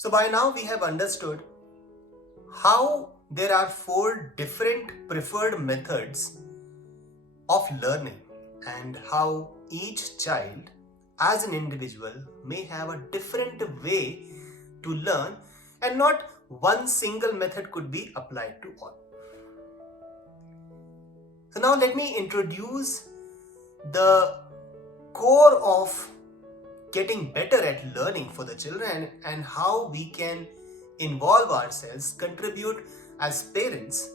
So by now we have understood how there are 4 different preferred methods of learning and how each child as an individual may have a different way to learn and not one single method could be applied to all. So now let me introduce the core of getting better at learning for the children and how we can involve ourselves, contribute as parents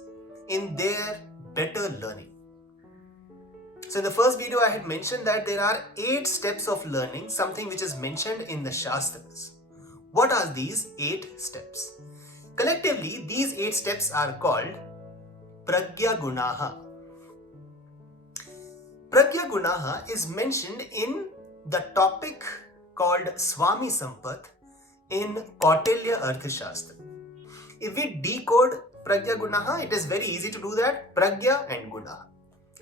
in their better learning. So in the first video I had mentioned that there are 8 steps of learning, something which is mentioned in the Shastras. What are these 8 steps? Collectively, these 8 steps are called Pragya Gunaha. Pragya Gunaha is mentioned in the topic called Swami Sampath in Kautilya Arthashastra. If we decode Pragya Gunaha, it is very easy to do that. Pragya and Guna.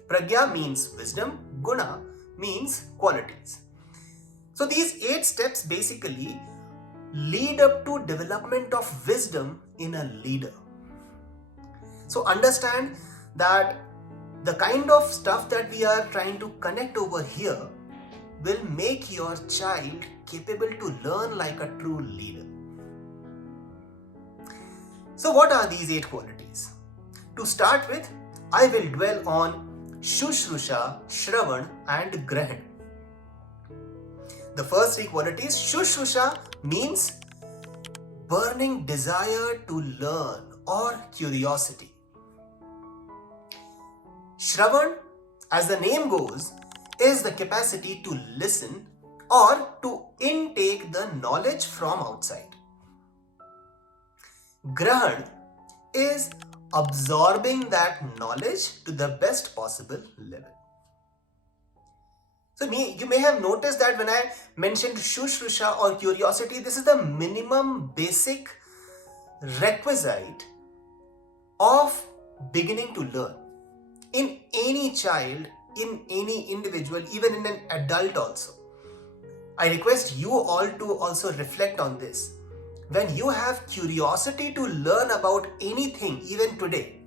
Pragya means wisdom, Guna means qualities. So these 8 steps basically lead up to development of wisdom in a leader. So understand that the kind of stuff that we are trying to connect over here will make your child capable to learn like a true leader. So what are these 8 qualities? To start with, I will dwell on Shushrusha, Shravan and Grahan. The first 3 qualities, Shushrusha means burning desire to learn or curiosity. Shravan, as the name goes, is the capacity to listen or to intake the knowledge from outside. Grahan is absorbing that knowledge to the best possible level. So you may have noticed that when I mentioned Shushrusha or curiosity, this is the minimum basic requisite of beginning to learn. In any child, in any individual, even in an adult also. I request you all to also reflect on this. When you have curiosity to learn about anything, even today,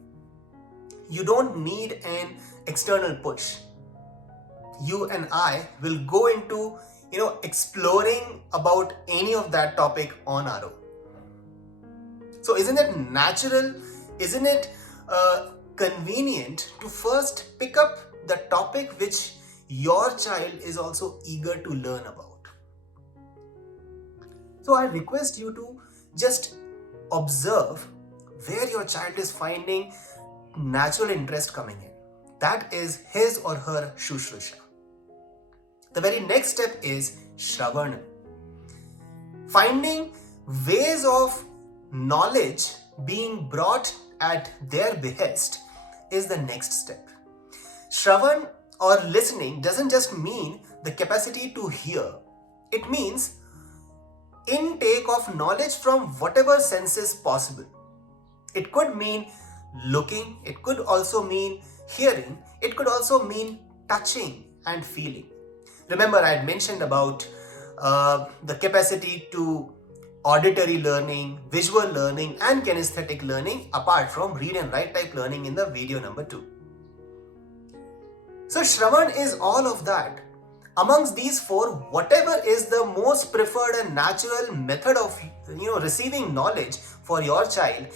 you don't need an external push. You and I will go into, exploring about any of that topic on our own. So isn't it natural? Isn't it convenient to first pick up the topic which your child is also eager to learn about? So I request you to just observe where your child is finding natural interest coming in. That is his or her Shushrusha. The very next step is Shravan. Finding ways of knowledge being brought at their behest is the next step. Shravan or listening doesn't just mean the capacity to hear. It means intake of knowledge from whatever senses possible. It could mean looking, it could also mean hearing, it could also mean touching and feeling. Remember, I had mentioned about the capacity to auditory learning, visual learning and kinesthetic learning apart from read and write type learning in the video number 2. So Shravan is all of that. Amongst these 4, whatever is the most preferred and natural method of receiving knowledge for your child,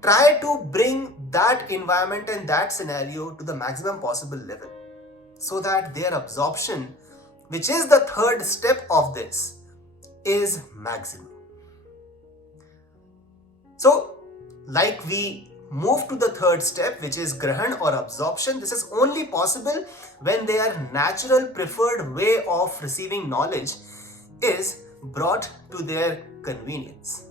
try to bring that environment and that scenario to the maximum possible level so that their absorption, which is the 3rd step of this, is maximum. So like we move to the 3rd step, which is Grahan or absorption, this is only possible when their natural preferred way of receiving knowledge is brought to their convenience.